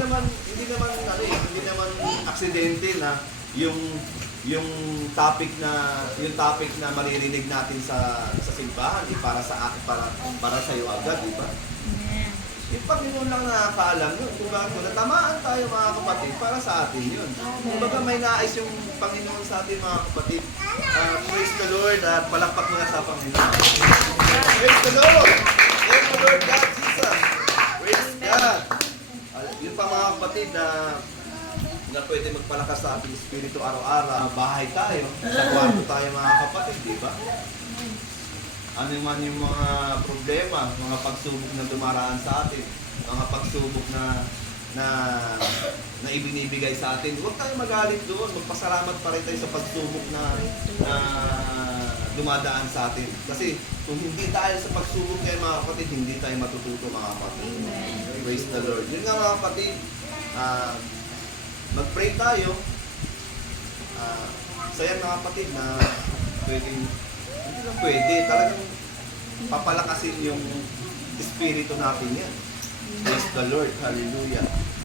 hindi naman aksidente na yung yung topic na maririnig natin sa simbahan para sa akin, para sa iyo agad, di ba? Amen. Yung Panginoon lang nakakaalam yun. Kung natamaan tayo mga kapatid, para sa atin yun. Kumbaga may nais yung Panginoon sa atin mga kapatid. Praise the Lord at palakpak muna sa Panginoon. Praise the Lord! Praise the Lord God Jesus! Praise God! Yun pa mga kapatid na pwede magpalakas sa ating espiritu araw-araw. Bahay tayo, sa kwarto tayo mga kapatid, di ba? Ano man yung mga problema, mga pagsubok na dumaraan sa atin, mga pagsubok na ibinibigay sa atin, huwag tayo magalit doon, magpasalamat pa rin tayo sa pagsubok na dumadaan sa atin. Kasi kung hindi tayo sa pagsubok kayo mga kapatid, hindi tayo matututo mga kapatid. Praise the Lord. Yun nga mga kapatid, mag-pray tayo. Saya mga kapatid na pwedeng, hindi lang pwede, talagang papalakasin yung espiritu natin yan. Praise the Lord. Hallelujah.